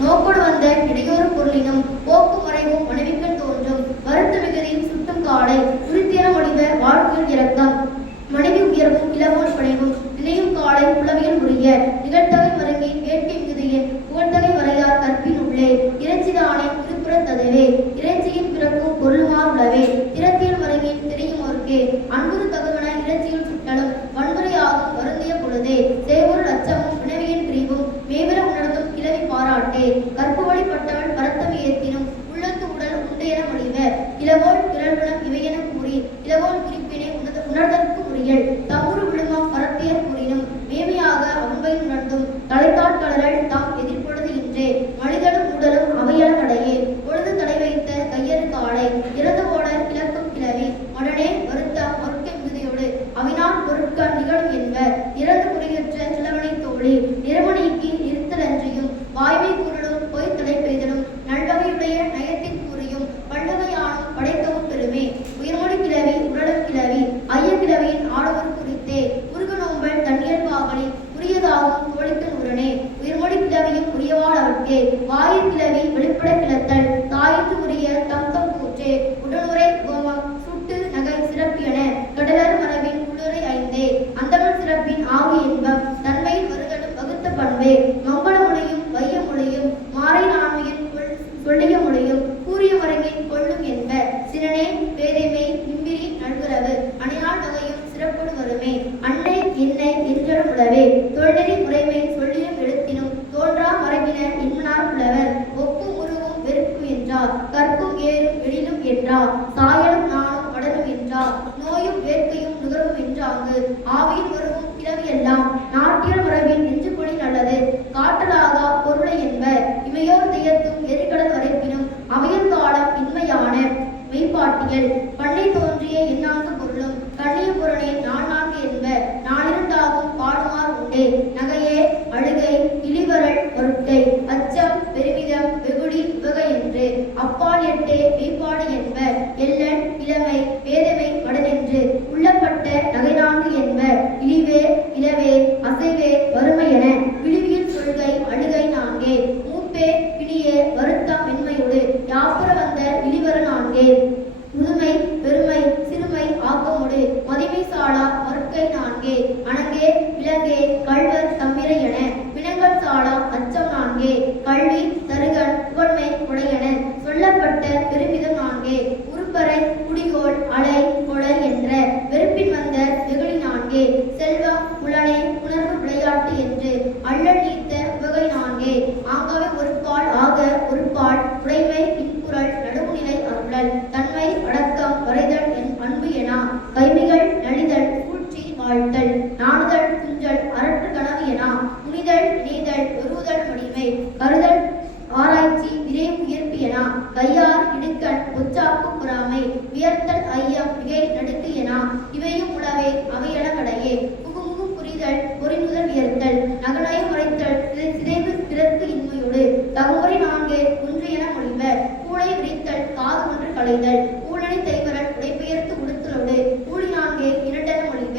நோக்கோடு வந்த இடையோறு பொருளினும் போக்கு மறைவும் மனைவிக்கண் தோன்றும் வருத்த மிகுதியும் சுட்டும் காடை உறுத்தியன மொழிவ வாழ்க்கையில் இறக்கம் மனைவி உயர்வும் இளவோல் படைவும் நினையும் காலை புலவியல் உரிய நிகழ்த்தகை மருங்கி வேட்கை மிகுதியின் புகழ்த்தகை வரையார் கற்பின் உள்ளே இறைச்சிதானே திருப்புறத்ததவே இறைச்சியின் பிறக்கும் பொருளுமா உள்ளவே திறத்தியல் மருங்கின் தெரியுமோர்க்கே அன்புறு தகுவன இறைச்சியில் சுட்டலும் வன்முறையாகும் வருந்திய பொழுதே சேவொரு அச்சமும் வினவியின் பிரிவும் மேவிர உணர்ந்தும் கிளவி பாராட்டே கற்பு வழிபட்டவள் பரத்தவி ஏத்தினும் உள்ளத்து உடல் உண்டையென மொழிவ இளவோல் பிறழ்வனம் இவையென கூறி இளவோல் குறிப்பினை உணர்தற்கு உரியல் தமுறு விழுமாம் பரத்திய கூறினும் மேமையாக அவன்பை உணர்ந்தும் தலைத்தாட் கலரல் தாம் எதிர்பொழுது இன்றே மனிதனும் உடலும் அவையள கடையே பொழுது தடை வைத்த கையறு காலை இறந்து போட கிழக்கும் கிளவி மடனே வருத்தம் மறுக்கை மிகுதியோடு அவினான் பொருட்கள் நிகழும் என்பர் இறந்து முறையற்ற கிழவனை தோழி நிறமணிக்கு இருத்தல் அன்றியும் வாய்மை கூறலும் பொய் தடை பெய்தலும் நல்வகையுடைய நயத்தின் கூறியும் பல்லகையானும் படைக்கவும் பெருமே உயர்மொழி கிளவி உடலும் கிளவி ஐய கிளவியின் ஆடவர் குறித்தே முருகனோம்பல் தண்ணீர் பாவலி உரியதாகும் தோழிக்கன் உடனே உயர்மொழி கிளவியும் உரியவாள் அவர்க்கே வாயிற் கிளவி வெளிப்பட கிளத்தல் தாயிற்று உரிய தம் தம் கூற்றே உடனுரை கோமம் சுட்டு நகை சிறப்பியன கடலர் மரபின் உள்ளுரை ஐந்தே அந்தமிழ் சிறப்பின் ஆவி என்பம் தன்மையில் வருகலும் வகுத்த பண்பே மங்கள மொழியும் வைய மொழியும் மாறை நான்மையின் சொல்லிய மொழியும் கூறிய மரங்கின் கொள்ளும் என்ப சிறனே பேதைமை இம்பிரி நல்குறவு அணையாள் வகையும் சிறப்போடு வருமே அன்னை என்னை என்றலும் உளவே தொழிலறி முறைமை சொல்லியும் எழுத்தினும் தோன்றா மரபின இன்மனார் புலவர் ஒக்கும் உருவும் வெறுப்பும் என்றார் கற்பும் ஏறும் எழிலும் என்றார் சாயலும் நானும் வடலும் என்றார் நோயும் வேட்கையும் நுகர்வும் என்றாங்கு ஆவியின் வருவும் கிளவி எல்லாம் நாட்டியல் மரபின் நெஞ்சு பொழி நல்லது காட்டலாகா பொருளை என்பர் இமையோர் தெய்யத்தும் எரிகடல் வரைப்பினும் அவையல் காலம் இன்மையான மெய்ப்பாட்டியல் பண்ணை தோன்றிய எண்ணாங்கு பொருளும் கண்ணிய புறனே நான்கு என்ப நானிருந்தாகும் பாடுமார் உண்டே நகையே அழுகை இழிவரல் பொருட்கை அச்சம் பெருமிதம் வெகுடி உவகை என்று அப்பால் எட்டே மெய்ப்பாடு என்ப எல்லன் இளமை வேதமை மடனென்று உள்ளப்பட்ட நகை நான்கு என்ப இழிவே இளவே அசைவே வறுமை என விழுவியல் சொல்கை அழுகை நான்கே மூப்பே பிணியே வருத்தம் மென்மையோடு யாப்புற வந்த இழிவர நான்கே முதுமை பெருமை சிறுமை ஆக்கமுடு மதிமை சாலா மறுக்கை நான்கே அணங்கே விலங்கே கள்வர் தம்மிரை என வினங்கள் சாலா அச்சம் நான்கே கல்வி தருகன் புகழ்மை உடையன சொல்லப்பட்ட பெருமிதம் நான்கே உருப்பறை குடிகோள் அலை கொடல் என்ற வெறுப்பின் வந்த வெகுளி நான்கே செல்வம் புலனே உணர்வு விளையாட்டு என்று அள்ளல் நீத்த உவகை நான்கே ஆங்காவே ஒரு பால் ஆக ஒரு பால் உடைமை இன்புறல் நடுவுநிலை அருளல் தன்மை அடக்கம் வரைதல் என் அன்பு எனா கைமிகள் நலிதல் சூழ்ச்சி வாழ்த்தல் நாணுதல் குஞ்சல் அரற்று கனவு எனா துணிதல் இணைதல் ஒருதல் மடிமை கருதல் ஆராய்ச்சி விரைவு உயர்ப்பு எனா கையார் இடுக்கண் ஒச்சாப்பு புறாமை உயர்த்தல் ஐயம் மிகை நடுக்கு எனா இவையும் உளவே அவையள கடையே புகுமுகு புரிதல் பொறிமுதல் உயர்த்தல் நகநய முறைத்தல் சிதைவு பிறப்பு இன்மையோடு தகுமுறை நான்கே ஒன்று என மொழிவ கூளை விரித்தல் காது ஒன்று களைதல் ஊழனை தைவரல் உடைபெயர்த்து உடுத்தலோடு ஊழி நான்கே இரண்டென மொழிவ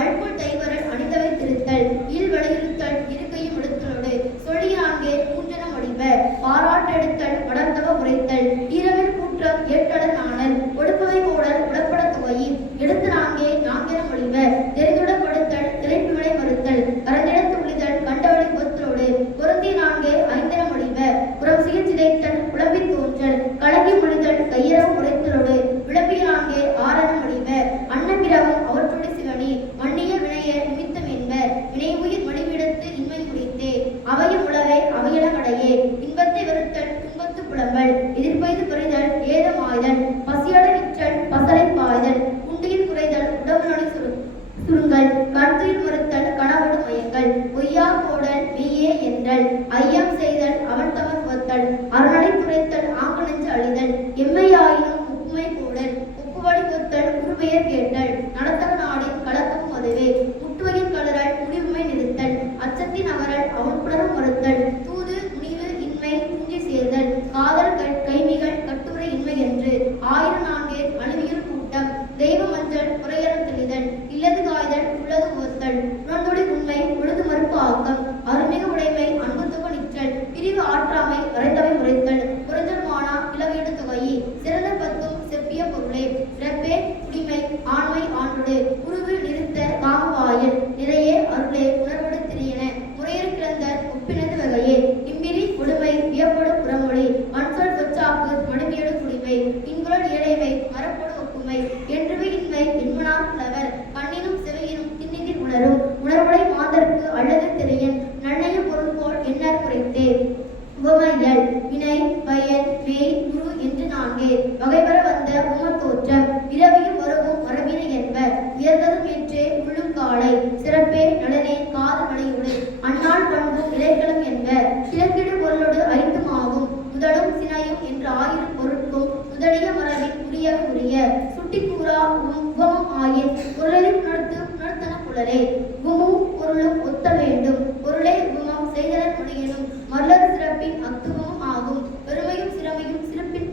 அல்புல் தைவரல் அணிந்தவை திருத்தல் இல் வலியுறுத்தல் இருக்கையும் எடுத்தலோடு சொல்லி நான்கே மூன்றென மொழிவ பாராட்டெடுத்தல் வளர்த்தவ உரைத்தல் ஈரவில் கூற்றம் ஏற்றடல் நாணல் ஒடுப்பவை கோடல் உடப்பட தொகையை எடுத்து நான்கே நான்கென மொழிவ தெரிந்துடப்படுத்தல் திரைப்பிமலை மறுத்தல் கரந்திடத்து உளிதல் கண்டவழி பொறுத்தலோடு பொருந்திய நான்கே ஐந்தென மொழிவ புறம் சிகிச்சைத்தல் புலம்பின் தோன்றல் கலங்கி மொழிதல் கையறவு உரைத்தலோடு உவமையியல் வினை பயன் மெய் குரு என்று 4 வகைபெற வந்த உமத்தோற்றம் இரவியும் வரவும் மரபினை என்பர் உயர்ந்ததும் ஏற்றே உள்ளும் காலை சிறப்பே நலனே காது மலையுடு அந்நாள் பண்பும் இலைக்களம் என்பர் கிழக்கிடு பொருளோடு 5 ஆகும் முதலும் சினையும் என்று 1000 பொருட்கும் முதலிய மரபின் உரிய சுட்டி கூறா உவமம் ஆயின் பொருளை உணர்த்தன புலரே உவமும் பொருளும் ஒத்த வேண்டும் பொருளை உவமம் செய்தனர் முடியனும் மல்லர் சிறப்பின் அத்துவமும் ஆகும் பெருமையும் சிறமையும்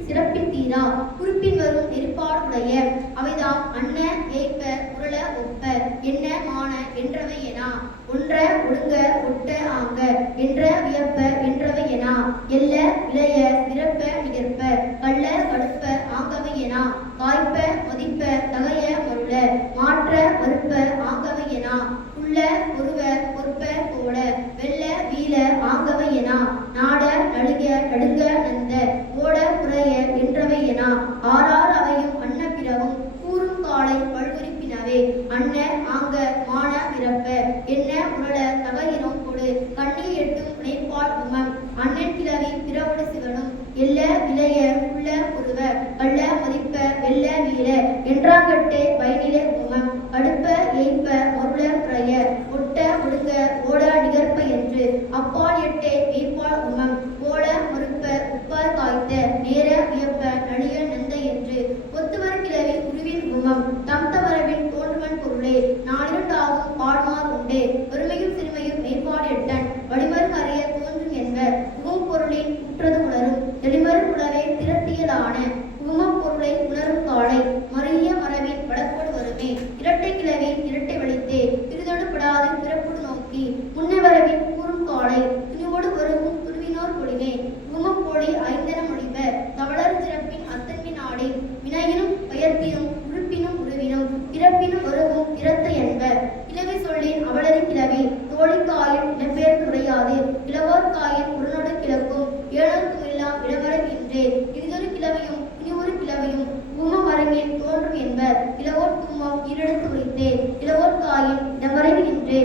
சிறப்பின் தீரா குறிப்பின் வரும் நெருப்பாடுடைய அவைதாம் அன்ன ஏய்ப்ப உருள ஒப்ப என்ன மான என்றவை எனா ஒன்ற ஒடுங்க ஒட்ட ஆங்க என்ற வியப்ப என்றவை எனா எல்ல விளைய விரப்ப நிகர்ப்ப கள்ள கடுப்ப ஆங்கவை எனா காய்ப்ப மதிப்ப தகைய மருள மாற்ற மறுப்ப ஆங்கவை எனா உள்ள ஒருவ பொறுப்ப போல வெள்ள வீல ஆங்கவை எனா நாட நடுக நடுங்க நந்த ஓட புறைய என்றவை எனா ஆறார் அவையும் அன்ன பிறவும் கூறும் காலை பல்குறிப்பினவே அன்ன ஆங்க மான விரப்ப என்ன உருள தகையினம் கொடு கண்ணி எட்டும் புனைப்பால் உமம் அண்ணன் கிளவி பிறவுடு சிவனும் எல்ல விளைய உள்ள ஒருவ கள்ள மதிப்ப வெள்ள வீல என்றாங்கட்டே பயனிலே உமம் கடுப்ப ஏய்ப்ப மருள புறைய ஒட்ட ஒடுங்க ஓட நிகர்ப்ப என்று அப்பால் எட்டே மெய்ப்பால் உமம் ஓட மறுப்ப உப்பால் காய்த்த நேர வியப்ப நளிய நந்த என்று ஒத்துவர் கிளவி உருவின் உமம் தம்த வரவின் தோன்றுவன் பொருளே 4 ஆகும் பாடுமார் உண்டே பெருமையும் சிறுமையும் மெய்ப்பாடு எட்டன் வடிமறு அறிய தோன்றும் என்பர் உவம் பொருளின் உற்றது உணரும் தெளிமறு உணவே திரட்டியலான உவமப் பொருளை உணரும் காலை மறிய மரபின் வடக்கோடு வருமே இரட்டை கிளவி இரட்டை வலித்தே திருதொடுபடாது பிறப்புடு நோக்கி முன்ன வரவின் கூறும் காலை துணிவோடு வருவும் துருவினோர் பொழிவே உவமப் பொழி 5 மொழிப தவளர் சிறப்பின் அத்தன்மின் ஆடை வினையினும் பயத்தினும் உறுப்பினும் உருவினும் பிறப்பினும் வருவும் இரத்த என்பர் கிளவி சொல்லின் அவளரி கிளவி தோழிக்காயின் இடம்பெயர் குறையாது இளவோர் காயின் உடனோடு கிளக்கும் ஏழோருக்கும் எல்லாம் இடமரம் என்றே இதொரு கிளவியும் இனியொரு கிளவியும் உமம் அரங்கின் தோன்றும் என்பர் இளவோர் கும்மம் ஈரெடுத்து உரித்தே இளவோர் காயின் இடமறை என்றே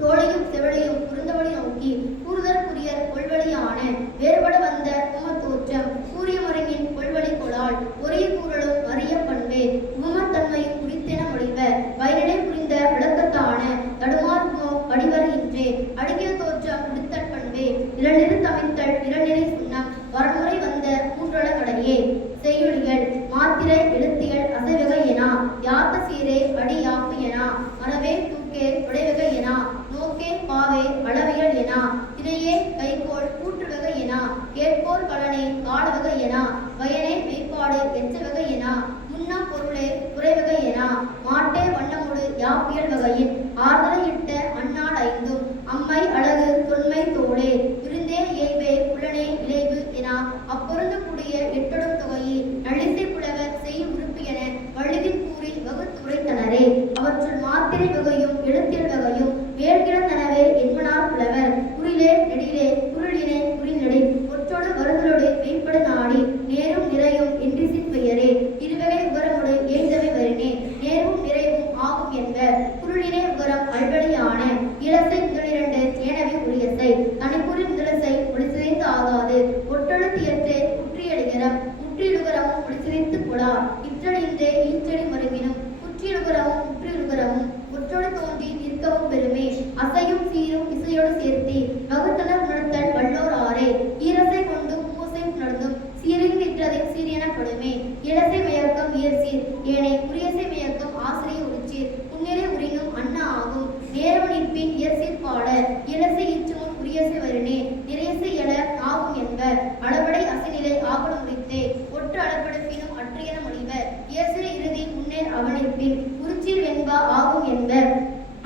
தோழியும் செவளையும் புரிந்தவழி நோக்கி கூறுதற்குரியர் கொள்வழியான வேறுபட வந்த உமத்தோற்றம் கூறிய மரங்கின் கொள்வழி கொளால் ஒரே கூறலும் அறிய பண்பே உமத்தன்மையும் குறித்தென மொழிப வயநிலை புரிந்த விளக்கத்தான தடுமாறுமோ படிவருகின்றே அடுக்கிய தோற்றம் முடித்தல் பண்பே இரண்டிரு தமிழ்த்தல் இரண்டிரை சுண்ணம் வரமுறை வந்த 3 கடையே செய்யுளிகள் மாத்திரை எழுத்திகள் அசைவகை எனா யாத்த சீரே அடி யாப்பு எனா மரவே தூக்கே உடைவகை எனா நோக்கே பாவே அளவியல் எனா திரையே கைகோள் கூற்றுவகை எனா கேட்போர் கலனை காடவகை எனா வயனே மெய்ப்பாடு எச்சவகை எனா முன்னா பொருளே குறைவகை எனா மாட்டே வண்ணமுடு யாப்பியல் வகையின் ஆறுதலை இட்ட அந்நாள் 5 அம்மை அழகு தொன்மை தோளே விருந்தே ஏய்வே புலனே விளைவு எனா அப்பொருந்து கூடிய எட்டொடும் தொகையை நளிசை புலவர் செய் உறுப்பு என வழுதின் கூறி வகுத்துரைத்தனரே அவற்றுள் மாத்திரை வகையும் எழுத்தியல் வகையும் வேள்கிழந்தனவே என்பனார் புலவர் குறிலே நெடிலே குருளினை குறிநெடி ஒற்றோடு வருதலோடு மெய்ப்படு நாடி நேரும் நிறையும் என்றிசின் பெயரே இருவகை உகரமுடு ஏய்ந்தவை வரினே நேர்வும் நிறைவும் ஆகும் என்பர் குருளினை உகரம் அல்வழியான இலசை முதலிரண்டு ஏனவை உரியசை தனிக்குறி முதலசை ஒளிசிதைந்து ஆகாது ஒற்றெழுத்தியற்றே குற்றியடிகரம் குற்றியலுகரமும் ஒளிசிதைத்து கொடா இற்றழிந்தே ஈற்றடி மருங்கினும் குற்றியலுகரமும் குற்றியலுகரமும் ஒற்றோடு தோன்றி நிற்கவும் பெருமே அசையும் சீரும் இசையோடு சேர்த்தி வகுத்தனர் உணர்த்தல் வல்லோர் ஆரே ஈரசை கொண்டு மூசை உணர்ந்தும் சீரின் நிற்றதை சீரியனப்படுமே இலசை மயக்கம் இயற்சீர் ஏனை உரியசை மயக்கம் ஆசிரிய உரிச்சீர் உன்னிலை உரினும் அன்ன ஆகும் நேரவ நிற்பின் இயற்சீர் பாட இலசை இச்சுமுன் உரியசை வருணே நிறையசை எழ ஆகும் என்பர் அளவடை அசைநிலை ஆகலும் உரித்தே ஒற்று அளப்படுப்பினும் அற்றியன மொழிவர் இயற்சிற இறுதி முன்னேர் அவனிற்பின் உரிச்சீர் வெண்பா ஆகும் என்பர்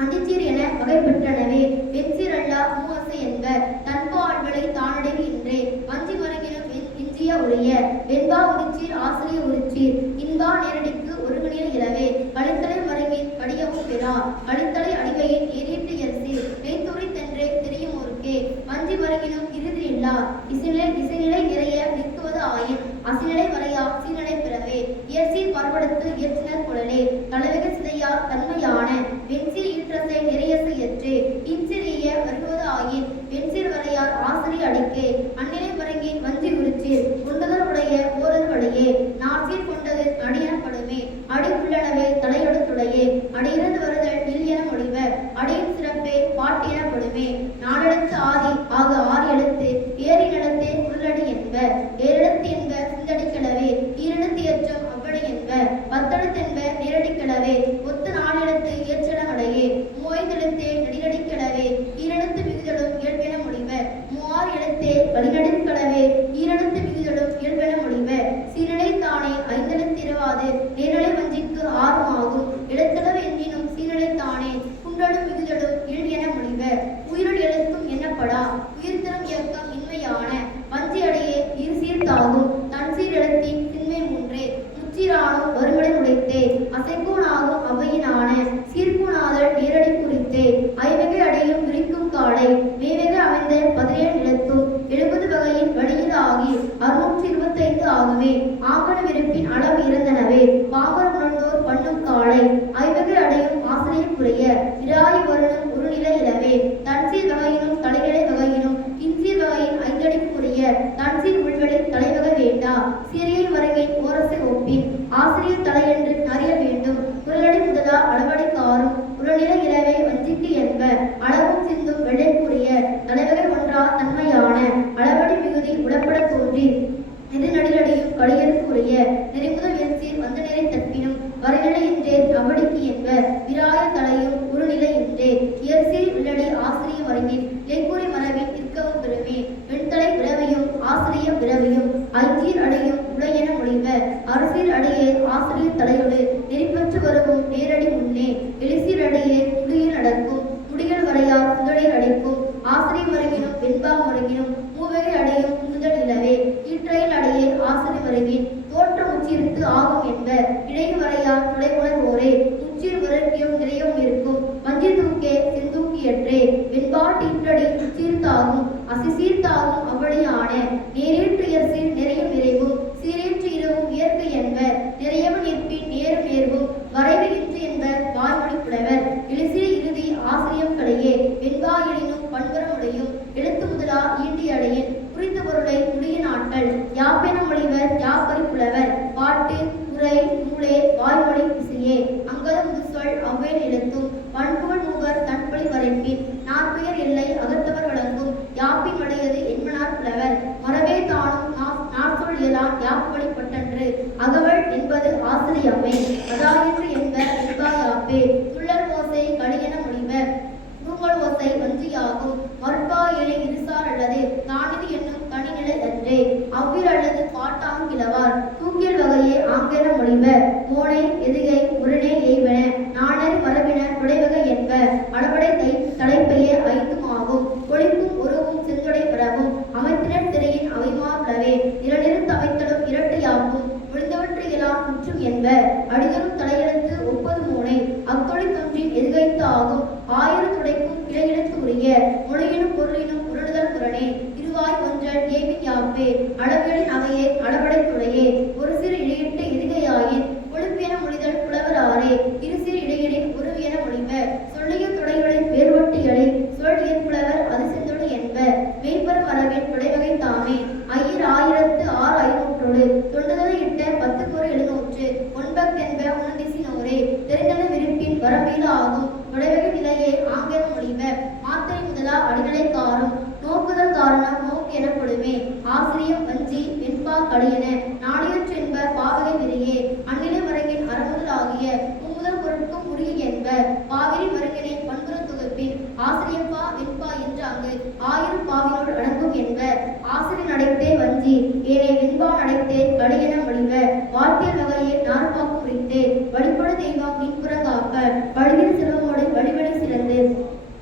அஞ்சிச்சீர் என வகைப்பெற்றனவே வெண்சீர் அல்லா மூவசை என்பர் தன்பா ஆழ்வலை தானடைவு இன்றே வஞ்சி மரங்கினும் எஞ்சிய உடைய வெண்பா உரிச்சீர் ஆசிரிய உரிச்சீர் இன்பா நேரடிக்கு ஒருங்கிணைய இலவே கழித்தலை மருங்கின் கடியவும் பெறா கழித்தலை அடிவையின் ஏறிட்டு எர்சீர் நெய்த்துறை தென்றே தெரியும் ஒருக்கே வஞ்சி மரங்கினும் இறுதி இல்லா இசைநிலை நிறைய நிற்குவது ஆயின் அசிநிலை வரையா சீநிலை பிறவே இயற்சீர் பார்படுத்து இயற்றினர் குழலே தலைவகை சிதையா தன்மையான வெண்சீர் ஈற்றசை நிறையசை எற்றே இன்சிறிய வருவது ஆயின் வெண்சீர் வரையார் ஆசிரிய அடிக்கே அந்நிலை மனமே ஆங்கன விருப்பின் அளவு இறந்தனவே பாமர உணர்ந்தோர் பண்ணும் காலை ஐவகை அடையும் ஆசிரியக்குரிய இராய் வருணம் ஒரு நிலை இலவே தன்சீர் வகையினும் தலைநிலை வகையினும் இன்சீர் வகையின் ஐந்தடிக்குரிய தன்சீர் உள்வெளி தலைவகை வேண்டா சீரியல் வரங்கின் ஓரசை ஒப்பின் ஆசிரியர் தலையென்று அறிய வேண்டும் குரலடி முதலா அளவடை காரும் உடல்நிலை இலவே வஞ்சிக்கு என்ப அளவும் சிந்தும் வெள்ளைக்குரிய தலைவகை ஒன்றா தன்மையான அளவடி மிகுதி உடப்பட தோன்றி நெடுநடிலடியும் கடியலுக்குரிய நெறிமுதல் வெண்சீர் வந்த நிலை தப்பினும் வரைநிலை என்றே அவடிக்கு என்ப விராய தலையும் ஒரு நிலை என்றே இயற்சீர் உள்ளடி ஆசிரிய வரங்கின் இலைக்குறி மரபின் இருக்கவும் பெருமே வெண்தலை விரவையும் ஆசிரிய விரவையும் ஐஞ்சீர் அடையும் உடையென மொழிவ அரசீர் அடையே ஆசிரியர் தலையோடு நெறிப்பற்று வருவும் நேரடி முன்னே எலிசீர் அடையே துடியில் அடக்கும் முடிகள் வரையார் முதலில் அடைக்கும் ஆசிரிய மருங்கினும் வெண்பா மருங்கினும் மூவகை அடையும் முதல் இலவே ஈற்றையில் அடையே ஆசிரிய மருங்கின் தோற்றம் உச்சிருத்து ஆகும் என்ப இடையில் வரையார் துளைவுணர் ஓரே உச்சிர் விரக்கியும் நிறையவும் இருக்கும் வஞ்சி தூக்கே செந்தூக்கியற்றே வெண்பாட்டீற்றடி உச்சீர்த்தாகும் அசிசீர்த்தாகும் அவ்வழியான நேரேற்றியர்சீர் நிறையும் நிறைவும் சீரேற்று இரவும் இயற்கை என்ப நிறையவன் நிற்பின் நேரும் நேர்வும் வரைவு இன்று என்ப வாய்மொழி புலவர் எளிசிறு இறுதி ஆசிரியம் களையே வெண்பா எனினும் பண்புறமுடையும் எழுத்து முதலா ஈண்டி அடையின் குறித்த பொருளை முடிய நாட்கள் யாப்பென மொழிவர் யாப்பறி புலவர் பாட்டு உரை நூலே வாய்மொழி இசையே அங்கத முதுசொல் அவ்வேல் எழுத்தும் பண்புகள் மூவர் தன்பொழி வரைப்பின் நாற்பெயர் எல்லை அகத்தவர் வழங்கும் யாப்பின் மடையது என்மனார் புலவர் மரவே தானும் நாற்சொல் இயலான் யாப்பு வழிபட்டன்று அகவல் என்பது ஆசிரியமே அதாயிற்று என்ப என்பா யாப்பே துள்ளல் ஓசை கடியென மொழிவர் தூங்கல் ஓசை வஞ்சியாகும் மறுப்பா என இருசார் அல்லது தானிது என்னும் தனிநிலை அன்றே அவ்விர் அல்லது பாட்டாங் கிழவார் தூக்கியல் வகையே ஆங்கென மொழிவர் மோனை எதுகை முரணே எய்வன நாணர் மரபின துடைவகை என்ப அளவடை தலைப்பையே ஐந்தும் ஆகும் ஒளிக்கும் உருவும் செந்தொடை பரவும் அமைத்தினர் திரையின் அவைமாறுளவே இரண்டிருத்து அமைத்தலும் இரட்டையாகும் ஒளிந்தவற்றையெல்லாம் முற்றும் என்ப அடிதரும் தலையெழுத்து ஒப்பது மோனை அத்தொழி தோன்றின் எதுகைத்து ஆகும் ஆயிரம் துடைக்கும் கிளையெழுத்து உரிய மொழியினும் பொருளினும் உருளுதல் புறனே இருவாய் ஒன்றல் ஏவின் யாப்பே அளவுகளின் அவையே அளவடை துளையே ஒரு சிறு இடையிட்டு எதுகையாயின் ஒழுப்பியன மொழிதல் புலவராரே இருசிறு இடையிலின் உருவியன மொழிப சொல்லிய துடைகளை வேறுபட்டியலை சொல் இயற்புலவர் அது செந்தொழி என்ப மெய்ப்பெரும் மரபின் துடைவகை தாமே ஐயர் 1500 தொண்டுதலை இட்ட 10 குறை 700 ஒன்பென்ப உணர்ந்திசினோரே தெரிந்தன விருப்பின் வரமீள ஆகும் துடைவகை நிலையை ஆங்கென மொழிப மாத்திரை முதலா அடிநிலை காரும் நோக்குதல் காரணம் நோக்கு எனப்படுமே ஆசிரியம் வஞ்சி வெண்பா கடியன நாடியற்று என்ப பாவகை விரையே அந்நிலை மரங்கின் அறமுதல் ஆகிய மும்முதல் பொருட்கும் முடிய என்ப பாவிரி மருங்கினை பண்புற தொகுப்பின் ஆசிரியப்பா வெண்பா என்று அங்கு 1000 பாவினோடு அடங்கும் என்ப ஆசிரியர் நடைத்தே வஞ்சி ஏனை வெண்பா நடைத்தே கடியென மொழிப வாழ்த்தியல் வகையை நாற்பாக்கு குறித்தே வழிபடு தெய்வம் மீன்புறங்காப்ப வழியில் செல்வமோடு வழிபடி சிறந்து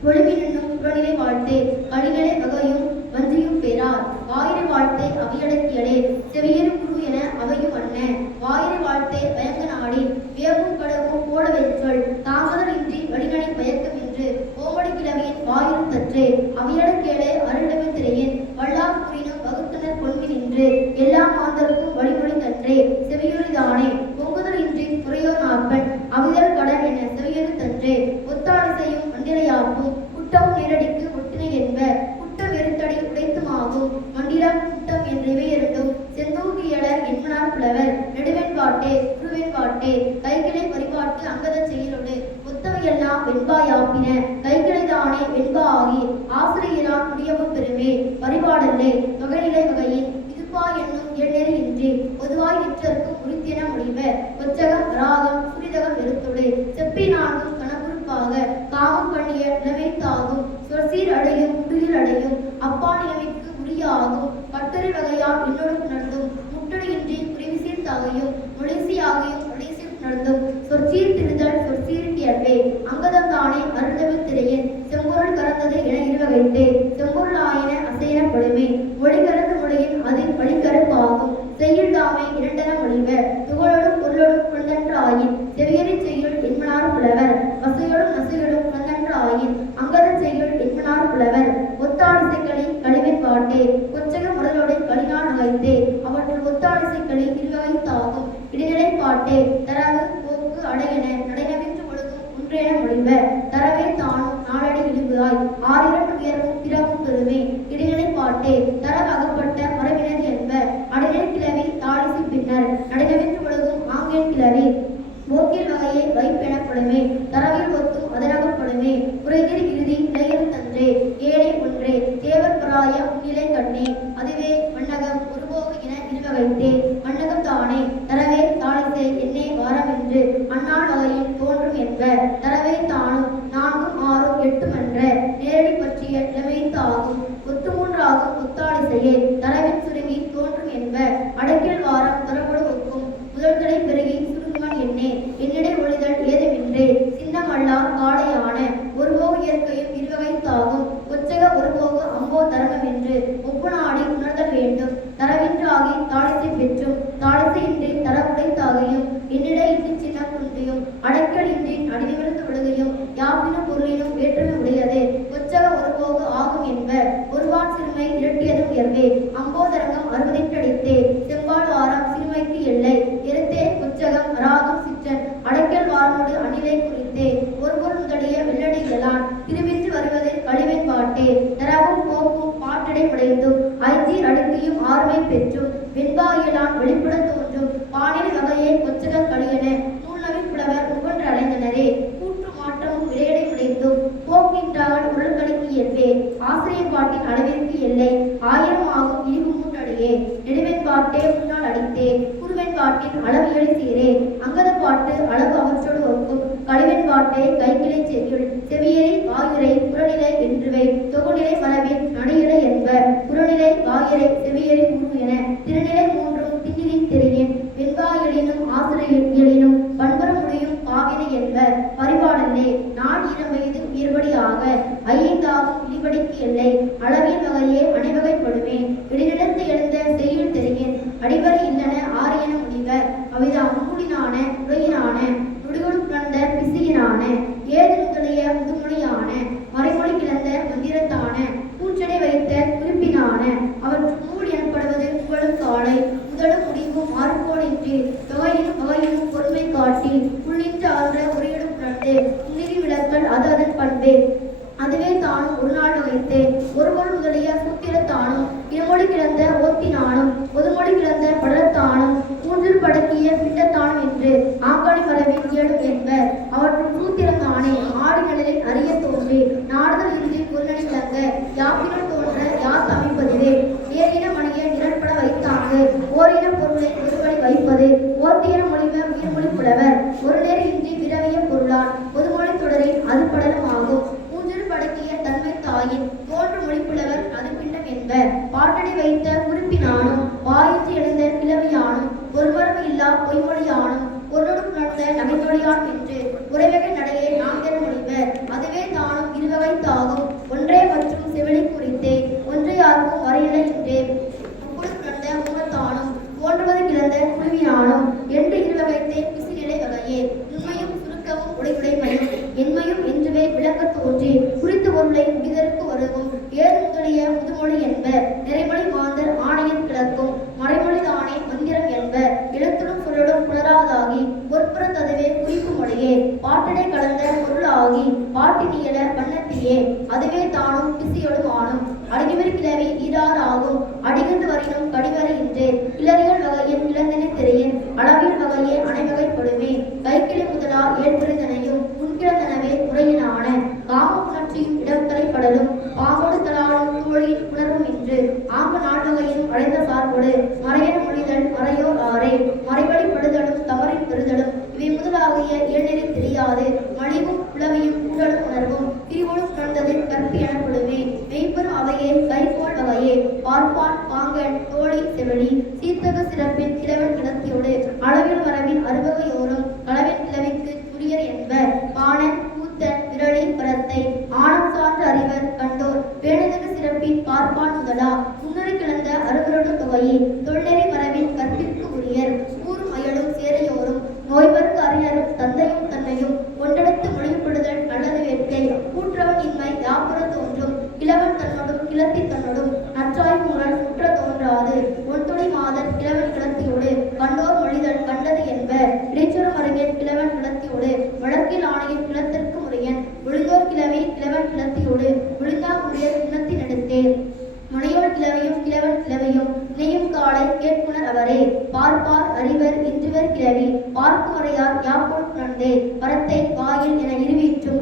ஒளிமினும் புறநிலை வாழ்த்தே கடிநிலை வகையும் வஞ்சியும் பெறார் வாயிரை வாழ்த்தே அவையடக்கியலே செவியரு குரு என அவையும் அண்ண வாயிரை வாழ்த்தே பயங்க நாடி வியவும் கடவும் போட வெற்றொல் தாமதமின்றி வடிநடை பயக்கம் என்று ஓமடி கிழவியின் வாயிரும் தற்றே அவையடக்கியலே அருளவை திரையின் வல்லார் புரினும் வகுத்தனர் கொன்வி நின்று எல்லா மாந்தருக்கும் வழிமொழி தன்றே செவியுரிதானே பொங்குதல் இன்றி குறையோர் நாப்பன் அவிதல் கடன் என செவியரு தன்றே ஒத்தாடிசையும் மண்டிலையாப்பும் குட்டவும் நேரடிக்கு ஒட்டினை என்ப குட்ட வெறுத்தடி உடைத்துமாகும் மண்டிலம் குட்டம் என்ற இவை இரண்டும் செந்தூக்கியலர் என்மனார் புலவர் நெடுவெண்பாட்டே குருவெண்பாட்டே கைக்கிளை பரிபாட்டு அங்கத செயலோடு ஒத்தவையெல்லாம் வெண்பா யாப்பின கைக்கிளைதானே வெண்பா ஆகி ஆசிரியரால் முடியவும் பெருமே பரிபாடல்லே தொகைநிலை வகையின் இதுப்பா என்னும் எண்ணெறி இன்றி பொதுவாய் நிற்றற்கும் உரித்தியன முடிவ கொச்சகம் ராகம் சுரிதகம் வெறுத்தொடு செப்பி நான்கும் கணக்குறுப்பாக காமம் பண்ணிய நிலைமைத்தாகும் சொற்சீர் அடையும் முடியில் அடையும் அப்பா நிலைமைக்கு உரியாகும் கட்டுரை வகையால் என்னோடு உணர்ந்தும் முட்டடையின்றி குறிவிசீர் தாகையும் மொழிசியாகையும் மொழிசீர் உணர்ந்தும் சொற்சீர் திருதல் சொற்சீர்க்கியவே அங்கதம் தானே அருந்தவில் திரையின் செம்பொருள் கறந்தது என இருவகைத்தே செம்பொருள் ஆயின அசையனப்படுமே மொழி கறந்த மொழியின் அதில் வழிகருப்பாகும் செய்யுள் தாமே இரண்டன மொழிவர் துகளோடும் பொருளோடும் குழந்தன்று ஆயின் செவியறி செய்யுள் என்மனார் புலவர் வசையோடும் நசையோடும் குழந்தன்று ஆயின் அங்கத செய்யுள் என்மனார் புலவர் ஒத்தாடிசைகளின் கழிவின் பாட்டே கொச்சக முரலோடு களினால் நகைத்தே அவற்றுள் ஒத்தாடிசை முத்தாளிசைக்களி இருவகை தாகும். இடைநிலை பாட்டே தரவு போக்கு அடையென நடைநவின்று ஒழுகும் ஒன்றென மொழிப. தரவே தானும் நாளடி இழிவாய் ஆறிரண்டு உயர்வும் பிறவும் பெறுமே. இடைநிலை பாட்டே தரவு அகப்பட்ட மரபினது என்ப. அடைநிலை கிளவி தாளிசை பின்னர் நடைநவின்று ஒழுகும் ஆங்கேன் கிளவி போக்கில் வகையை வைப்பெனப்படுமே. தரவில் ஒத்தும் அதனகப்படுமே. உரைதில் இறுதி நிலையில் தன்றே ஏழை ஒன்றே தேவர் பராய முன்னிலை கண்ணே. அதுவே மன்னகம் ஒருபோகு என இருவகைத்தே. மன்னகம் தானே தரவே தாளிசை என்னே வாரம் என்று அந்நாள் வகையில் தோன்றும் என்ப. தரவே தானும் நான்கும் ஆறும் எட்டும் என்ற நேரடி பற்றிய நிலைமைத்தாகும். ஒத்து மூன்றாகும் ஒத்தாளிசையே தரவின் சுருங்கி தோன்றும் என்ப. அடக்கில் வாரம் தரப்படு ஒக்கும் முதல்தலை பெருகி சுருங்குமன் என்னே. என்னிடை ஒளிதல் ஏதுமின்றே சின்னமல்லா காளையான ஒருபோகு இயற்கையும் இருவகைத்தாகும். கொச்சக ஒருபோகு அம்போ தரமம் என்று ஒப்புநாடி உணர்தல் வேண்டும். தரவின்றாகி தாளிசை பெற்றும் தாளிசை இன்றி தரவுடைத்தாகையும் என்னிடை இன்றி சின்ன குன்றியும் அடைக்கல் இன்றி அடிநிமிர்ந்து விழுகையும் யாப்பினும் பொருளினும் வேற்றுமை உடையது. கொச்சக ஒருபோகு ஆகும் என்ப. ஒருவான் சிறுமை இரட்டியதும் உயர்வே. அம்போதரங்கம் 68 அடித்தே செம்பால் வாரம் சிறுமைக்கு எல்லை. எருத்தே கொச்சகம் ராகம் சிற்றன் அடைக்கல் வாரமோடு அணிலை குறித்தே. ஒருபொருள் முதலிய வெள்ளடி இயலான் திருவின்று வருவது கழிவெண் பாட்டே. தரவும் போக்கும் பாட்டடை உடைந்தும் ஐந்தீர் அடுக்கியும் ஆறுமை பெற்றும் வெண்பா இயலான் வெளிப்பட தோன்றும் பாணினி வகையை கொச்சக கழியன நூல்நவி புலவர் முகன்று அடைந்தனரே. கூற்று மாற்றமும் விடையடை உடைந்தும் போக்கின்றால் உடல்களுக்கு என்பே. ஆசிரியர் பாட்டின் அளவிற்கு எல்லை 1000 ஆகும் இழிவு மூன்றடியே. நெடுவெண் பாட்டே முன்னால் அடித்தே குருவெண் பாட்டின் அளவியலை சீரே. அங்கத பாட்டு அளவு அவற்றோடு ஒக்கும். கழிவெண் பாட்டே கைக்கிளை செய்யுள் செவியரை வாயுரை புறநிலை என்றுவை. தொகுநிலை மரபின் நடையிலை என்ப. புறநிலை வாயுரை செவியரை உரு என திருநிலை மூன்றும் திண்ணிரின் தெரியின் வெண்பாயலினும் ஆசிரியலினும் பண்புற முடியும் பாவினை என்ப. பரிபாடல்லே நான் 2 வயது உயர்படி ஆக ஐந்தாகும் இழிபடிக்கு எல்லை. அளவின் வகையே அனைவகைப்படுமே. இடைநிலத்து எழுந்த செய்யுள் தெரியின் அடிவரை இல்லன 6 என முடிவ. அவித அம்புலினான உடையினான நொடிகளும் புணர்ந்த பிசியினான ஏது முதலிய முதுமொழியான மறைமொழி கிளந்த மந்திரத்தான பூச்சடை வைத்த குறிப்பினான அவற்று நூல் எனப்படுவது புகழும் காலை. முதலும் முடிவும் மாறுகோடின்றி தொகையினும் வகையினும் பொறுமை காட்டி உள்ளின்று ஆழ்ற உரையிடும் புணர்ந்து உன்னிதி விளக்கல் அது அதன் பண்பே. அதுவே தானும் ஒரு நாள் வகைத்தே. ஒருபொருள் முதலிய சூத்திரத்தானும் இருமொழி கிளந்த ஓத்தினானும் பொதுமொழி கிளந்த படலத்தானும் மூன்றில் படக்கிய பிண்டத்தானும் என்று ஆங்காடி மரபின் இயலும் என்ப. அவற்றும் சூத்திரத்தானே ஆடி நிழலில் அறிய தோன்றி நாடுதல் இன்றி பொருளணி விளங்க யாப்பினுள் தோன்ற யாத் அமைப்பதுவே. ஏறின மணிய நிரல்பட வைத்தாங்கு ஓரின பொருளை ஒருவழி வைப்பது. ஓத்தியன மொழிவ உயிர்மொழி புலவர் ஒரு நேர் இன்றி விரவிய பொருளான் பொதுமொழி தொடரில் அது படலம் ஆகும். படக்கிய தன்மை தாயின் தோன்று மொழிப்புலவர் அது பிண்டம் என்ப. பாட்டடை வைத்த குறிப்பினானும் வாயிற்று எழுந்த கிளவியானும் ஒருமரபு இல்லா பொய்மொழியானும் பொருளோடு புணர்ந்த நகைமொழியான் என்று உரைவகை நடையை 4 என மொழிப. அதுவே தானும் இருவகைத்தாகும். ஒன்றே மற்றும் செவிலி குறித்தே ஒன்றை யாருக்கும் வரையிலை என்றே முக்குழு புணர்ந்த மூலத்தானும் தோன்றுவது கிளந்த குழுவினானும் என்று இருவகைத்தே பிசிநிலை வகையே. உண்மையும் சுருக்கவும் உடையுடைமையும் என்மையும் என்றுவே விளக்க தோன்றி குறித்த பொருளை முடிதற்கு வருவும். ஏது முதலிய முதுமொழி என்ப. நிறைமொழி மாந்தர் ஆணையம் கிளக்கும் மறைமொழி தானே மந்திரம் என்ப. எழுத்துடன் சொல்லலும் புலராதாகி பொற்புறத்ததுவே குறிப்பு மொழியே. பாட்டடை கலந்த பொருள் ஆகி பாட்டினியல வண்ணத்தியே. அதுவே தானும் பிசியோடும் ஆனும். அடிநிமிர் கிளவி ஈரார் ஆகும். அடிகந்து வரினும் கடிவரை என்றே. கிளறிகள் வகையில் கிளந்தனை தெரியின் அளவியல் வகையே அனைவகைப்படுமே. கைக்கிளை முதலா ஏற்பெருந்தனையும் முன்கிழந்தனவே உரையினான காம புணர்ச்சியும் இடத்தலைப்படலும் பாவோடு தலாலும் தோழியின் புணர்வும் என்று ஆங்க நாள் வகையும் அடைந்த சார்போடு மறையன மொழிதல் மறையோர் ஆரே. மறைவழிப்படுதலும் தவறின் பெறுதலும் இவை முதலாகிய இயல்நெறி தெரியாது. மலிவும் புலவையும் கூடலும் உணர்வும் பிரிவோடு புணர்ந்தது கற்பு எனப்படுமே. மெய்ப்பெறும் அவையே கைகோள் வகையே. பார்ப்பான் பாங்கன் தோழி செவலி சீர்த்தக சிறப்பின் கிழவன் கிளத்தியோடு அளவில் மரபின் அறுவகையோரும் களவின் கிளவிக்கு துரியர் என்ப. பாணன் கூத்தன் விரளி பரத்தை ஆணம் சார்ந்த அறிவர் கண்டோர் பேணுதகு சிறப்பின் பார்ப்பான் முதலா முன்னுரை கிளந்த அறுவரோடு தொகையே. தொல்நெறி மரபின் கற்பிற்கு உரியர் ஊரும் அயலும் சேரையோரும் நோய்வர்க்கு அறிஞரும் தந்தையும் தன்னையும் கொண்டெடுத்து மொழிப்படுதல் நல்லது வேட்கை. கூற்றவன் இன்மை யாப்புற தோன்றும் கிழவன் தன்னோடும் கிளத்தி தன்னோடும் நற்றாய் முரண் குற்ற தோன்றாது. ஒன்துணை மாதர் கிழவன் கிளத்தியோடு மலரே பார்ப்பார் அறிவர் இன்றுவர் கிளவி பார்க்குமறையார் யாப்போல் புணர்ந்தே வரத்தை வாயில் என இருவீற்றும்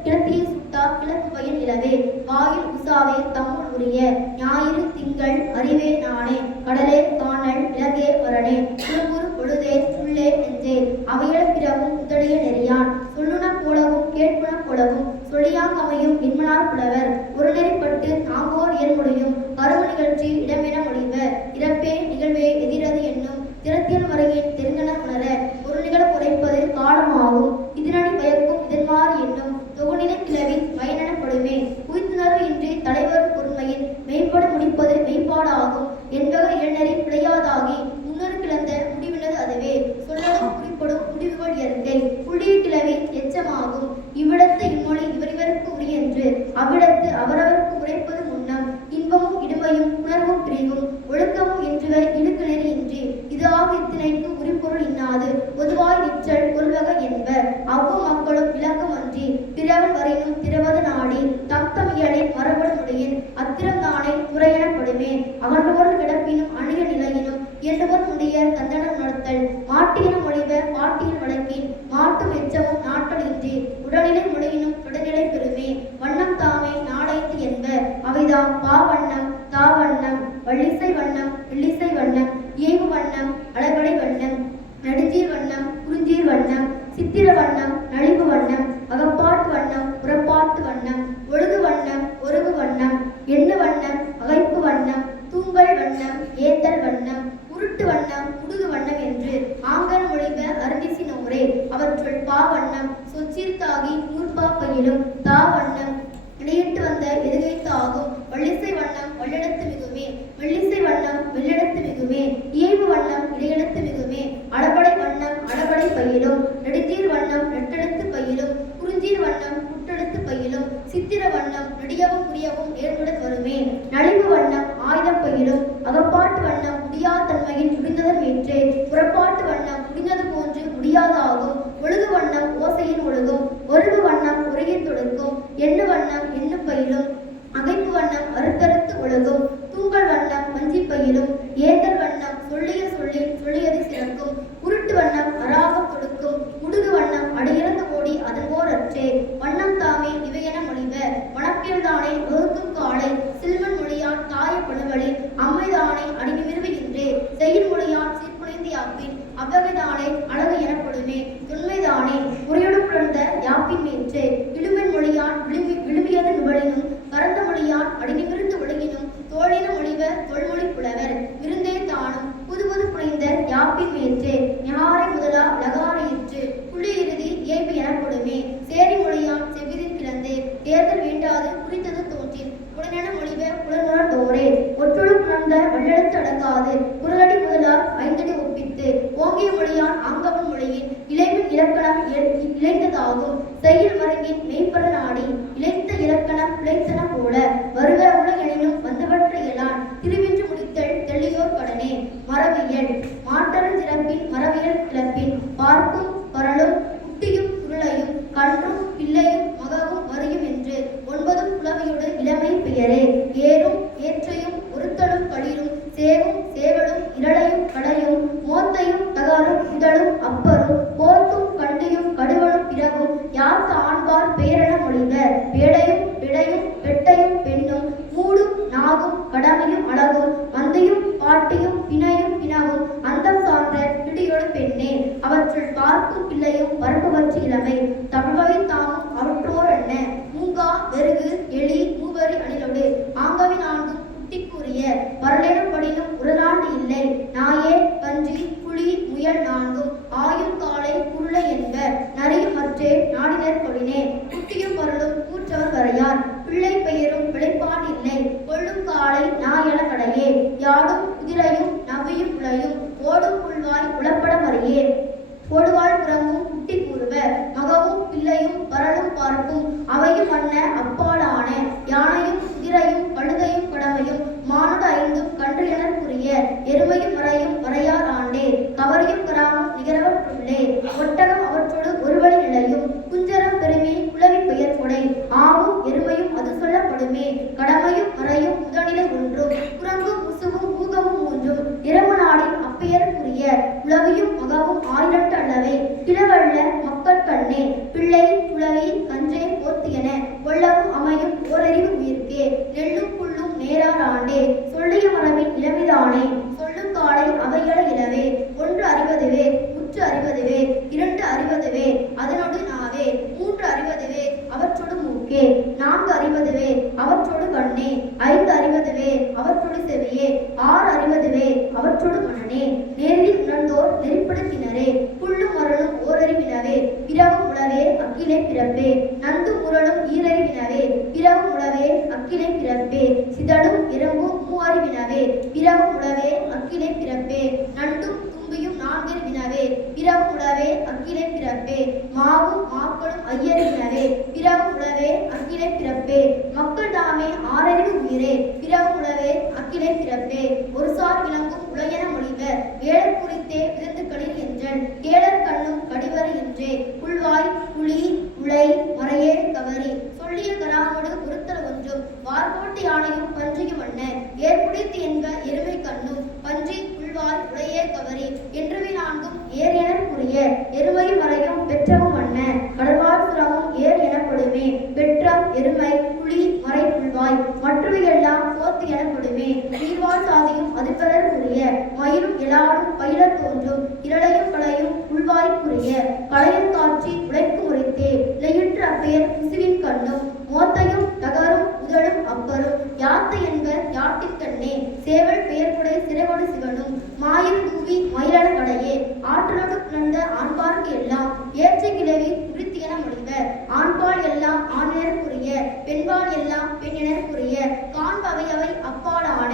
கிளத்தியை சுட்டா கிழக்கு பயில் இளவே வாயில் உசாவே தம்முள் உரிய ஞாயிறு திங்கள் அறிவே நானே கடலே காணல் இலங்கே வரணே குறுகுறு பொழுதே உள்ளே நெஞ்சே அவையல பிறவும் உதடைய நெறியான் சொல்லுன போலவும் கேட்புன போலவும் சொல்லியாங்கமையும் இன்மனார் புலவர் ஒரு நெறிப்பட்டு நாங்கோர் ஏன்மொழியும் கரும நிகழ்ச்சி இடமென மொழிவ இறப்பே நிகழ்வே எதிரது என்னும் திறத்தியல் வரையின் தெரிந்தன உணர ஒரு நிகழ குறைப்பது காலமாகும் இதனடி பயக்கும் இதன்மாறு என்னும் தொகுநிலை கிளவி பயனெனப்படுமே உயிர்த்துணர்வு இன்றி தலைவர் பொறுமையின் மெய்ப்படு முடிப்பது மெய்ப்பாடு ஆகும் என்பக இளநெறி பிழையாதாகி முன்னொரு கிளந்த முடிவினது அதுவே சொல்லலும் குறிப்படும் முடிவுகள் இயற்கை புள்ளிய கிளவி எச்சமாகும் இவ்விடத்து இம்மொழி இவரிவருக்கு உரியென்று அவ்விடத்து அவரவருக்கு உரைப்பது முன்னம் இன்பமும் இடுமையும் உணர்வும் பிரிவும் ஒழுக்கமும் என்றுவை இழுக்கு நெறி இன்றி இதாக இத்தினைக்கு உரிப்பொருள் இன்னாது பொதுவாய் நிற்றல் கொள்வக என்ப அவ்வும் மக்களும் விளக்கமன்றி பிறவன் வரினும் திரவது நாடி தம் இயலை மரபடு முடியின் அத்திரம்தானே துறையெனப்படுமே அகன்றவர்கள் கிடப்பினும் அணிய நிலையினும் இயல்பவர் முடிய தந்தனம் நடத்தல் மாட்டியின மொழிவ பாட்டியின் வழக்கின் மாட்டும் எச்சமும் நாட்டல் இன்றி உடல்நிலை மொழியினும் தொடர்நிலை பெறுமே வண்ணம் தாமே நாடைத்து என்ப அவைதாம் பாவண்ணம் தாவண்ணம் வள்ளிசை வண்ணம் வெள்ளிசை வண்ணம் ஏவு வண்ணம் அளவடை வண்ணம் நடுஞ்சீர் வண்ணம் குறிஞ்சீர் வண்ணம் சித்திர வண்ணம் நலிவு வண்ணம் அகப்பாட்டு வண்ணம் புறப்பாட்டு வண்ணம் ஒழுகு வண்ணம் ஒருகு வண்ணம் எண்ணு வண்ணம் அகைப்பு வண்ணம் தூங்கல் வண்ணம் ஏத்தல் வண்ணம் உருட்டு வண்ணம் உடுகு வண்ணம் என்று ஆங்கன மொழிப அருந்திசினோரே அவற்றுள் பாவண்ணம் சொச்சீர்த்தாகி நூற்பா பயிலும் தாவண்ணம் இடையிட்டு வந்த எதுகைத்தாகும் வள்ளிசை வண்ணம் வல்லெடுத்து மிகுமே வெள்ளிசை வண்ணம் வெள்ளெடுத்து மிகுமே இயல்பு வண்ணம் இடையெடுத்து மிகுமே அளபடை வண்ணம் அளபடை பயிலும் நெடுஞ்சீர் வண்ணம் நெட்டெடுத்து பயிலும் குறிஞ்சீர் வண்ணம் குட்டெடுத்து பயிலும் சித்திர வண்ணம் நெடியவும் புரியவும் நேர்முடன் வருமே நலிவு வண்ணம் ஆயுதம் பயிலும் அகப்பாட்டு வண்ணம் முடியாதன்மையில் முடிந்ததன் ஏற்றே புறப்பாட்டு வண்ணம் முடிந்தது போன்று முடியாதாகும் ஒழுகு வண்ணம் ஓசையின் ஒழுகும் ஒருகு வண்ணம் உரையின் தொடுக்கும் எண்ணு வண்ணம் எண்ணு பயிலும் அகைப்பு வண்ணம் அறுத்தறுத்து ஒழுகும் தூங்கல் வண்ணம் வஞ்சி பயிலும் ஏந்தல் வண்ணம் சொல்லிய சொல்லில் சொல்லியது சிறக்கும் உருட்டு வண்ணம் அராகம் கொடுக்கும் முடுகு வண்ணம் அடியிறந்து ஓடி அதன் ஓர் அற்றே வண்ணம் தாமே இவையென மொழிவ வனப்பியல் தானே வகுக்கும் காலை சில்வன் மொழியான் தாய பணுவலில் அம்மைதானே அடிநிமிர்வுகின்றே செயில் மொழியான் சீர்குலைந்து யாப்பின் அவ்வகைதானே அழகு எனப்படுமே தொன்மைதானே முறையோடு புலர்ந்த யாப்பின் மேற்றே இழுமென் மொழியான் விழுமியது நுவலினும் கரந்த மொழியான் அடிநிமிர்ந்து ஒழுகினும் தோழின மொழிவ தொல்மொழி புலவர் விருந்தே தானும் புது புது புனைந்த யாப்பின் மேற்றே ஞாரை முதலா லகாரையிற்று புள்ளி இறுதி ஏய்ப்பு எனப்படுமே சேரி மொழியான் செவ்விதில் கிளந்தே தேர்தல் வேண்டாது குறித்தது தோன்றின் உடனென மொழிவ புலனுணர் தோரே ஒற்றொழு புணர்ந்த வெள்ளெடுத்து அடங்காது குரலடி முதலார் ஐந்தடி ஒப்பித்து ஓங்கிய மொழியான் ஆங்கவன் மொழியின் இளைவின் இலக்கணம் இழைத்ததாகும் செய்யில் மருங்கின் மெய்ப்பட நாடி இழைத்த இலக்கணம் பிழைத்தன போல வருக உலகெனினும் வந்தவற்ற இயலான் திருவின்று முடித்தல் தெளியோர் கடனே மரபியல் மாட்டரன் சிறப்பின் மரபியல் கிளப்பின் பார்க்கும் பரலும் குட்டியும் சுருளையும் கன்றும் பிள்ளையும் மகவும் வரியும் என்று 9 புலவையோடு இளமை பெயரே ஏறும் ஏற்றையும் ஒருத்தலும் களிரும் சேவும் சேவலும் இரளையும் கடையும் மோத்தையும் தகாரும் இதழும் அப்பரும் போத்தும் கண்டியும் கடுவனும் பிறகும் யாத்த ஆண்பார் பேரென மொழிவ பேடையும் பிடையும் பெட்டையும் பெண்ணும் மூடும் நாகும் கடமையும் அழகும் மந்தையும் பாட்டியும் பிணையும் பிணவும் அந்தம் சார்ந்த பிடியோடு பெண்ணே அவற்றுள் பார்க்கும் பிள்ளையும் பரப்புவற்று இளமை தமிழ்வகை தாமும் அவற்றோர் என்ன மூங்கா வெறுகு எலி மூவரி அணிலோடு ஆங்கவி நான்கும் குட்டிக்குரிய வரலேனப்படினும் உரலாண்டு இல்லை நாயே பன்றி புலி முயல் நான்கும் ஆயும் காலை குருளை என்ப நரியும் மற்றே நாடினர் கொடினே குட்டியும் பரலும் கூற்றவர் வரையார் பிள்ளை பெயரும் விளைப்பான் இல்லை கொள்ளும் காலை நாயல கடையே யாடும் குதிரையும் நவியும் புலையும் ஓடும் புல்வாய் உளப்பட மறியே ஓடுவாள் புறமும் குட்டி கூறுவ மகவும் பிள்ளையும் வரலும் பார்க்கும் அவையும் அன்ன அப்பாடான யானையும் குதிரையும் கழுதையும் கடமையும் மானுட ஐந்தும் கன்று எனற்குரிய எருமையும் மறையும் வரையார் ஆண்டே கவரியும் கராமும் நிகரவற்றுள்ளே ஒட்டகம் அவற்றோடு ஒருவழி நிலையும் குஞ்சரம் பெருமே குளவி பெயர் கொடை ஆவும் எருமையும் அது சொல்லப்படுமே கடமையும் மறையும் முதநிலை ஒன்றும் குரங்கும் முசுவும் ஊகமும் மூன்றும் இரவு நாளின் உளவியும் மகவும் ஆயிரட்டு அல்லவை கிழவல்ல மக்கட்கண்ணே பிள்ளை குளவி கஞ்சே போத்தியன கொள்ளவும் அமையும் ஓரறிவு உயிர்க்கே நெல்லும் புல்லும் நேரார் ஆண்டே சொல்லிய மரபின் இளவிதானே சொல்லும் காலை அவையட இளவே ஒன்று அறிவதுவே முற்று அறிவதுவே இரண்டு அறிவதுவே அதனோடு நாவே மூன்று அறிவதுவே அவற்றோடு மூக்கே நான்கு அறிவதுவே அவற்றோடு கண்ணே ஐந்து அறிவதுவே அவற்றோடு செவியே ஆறு அறிவதுவே அவற்றோடு மனனே நேரில் உணர்ந்தோர் நெறிப்படுத்தினரே புல்லும் மரணும் ஓரறிவினவே பிறவும் உளவே அக்கிலே பிறப்பே நந்து முரளும் ஈரறிவினவே பிறவும் உளவே அக்கிலே பிறப்பே சிதடும் இரம்பும் மூவறிவினவே பிறவும் உளவே அக்கிலே பிறப்பே நண்டும் தும்பியும் நான்கறிவினவே பிறவும் உளவே அக்கிலே பிறப்பே மாவும் மாக்களும் ஐயறிவினவே பிறவும் உளவே அக்கிலே பிறப்பே மக்கள் தாமே ஆறறிவு உயிரே பிறவும் உளவே அக்கிலே பிறப்பே ஒரு சார் விளங்கும் உளையன மொழிவ வேளர் குறித்தே விருந்துகளில் என்றன் கேளர் கண்ணும் கடிவரு என்றே புல்வாய் புலி உளை மறையே கவரி சொல்லிய கராமோடு உறுத்தல் ஒன்றும் வார்கோட்டு யானையும் பன்றியும் அண்ண ஏற்புடைத்து என்ப எருமை கண்ணும் பன்றி புல்வாய் உளையே கவரி என்றவை நான்கும் ஏர் எனக்குரிய எருமை மறையும் பெற்றவும் அண்ண கடல்வாழ் சுரமும் ஏர் எனப்படுமே பெற்றம் எருமை புலி மறை புல்வாய் மற்றவை எல்லாம் போத்து எனப்படுமே நீர்வாழ் சாதியும் அதிர்பதற்குரிய மயிலும் எலாடும் பயிலத் தோன்றும் இரளையும் களையும் புல்வாய்க்குரிய களையும் காட்சி உழைக்கும் உரைத்தே இலையுற்ற அப்பெயர் குசுவின் கண்ணும் மோத்தையும் தகரும் உதடும் அப்பரும் யாத்தை என்பர் யாட்டின் கண்ணே சேவல் பெயர்புடை சிறைவடு சிவனும் மாயில் தூவி மயிலான கடையே ஆற்றலோடு புணர்ந்த ஆண்பார்க்கு எல்லாம் ஏற்ற கிழவி குறித்தியன முடிவ ஆண்பால் எல்லாம் ஆணினருக்குரிய பெண்பால் எல்லாம் பெண்ணினருக்குரிய காண்பவை அவை அப்பாலான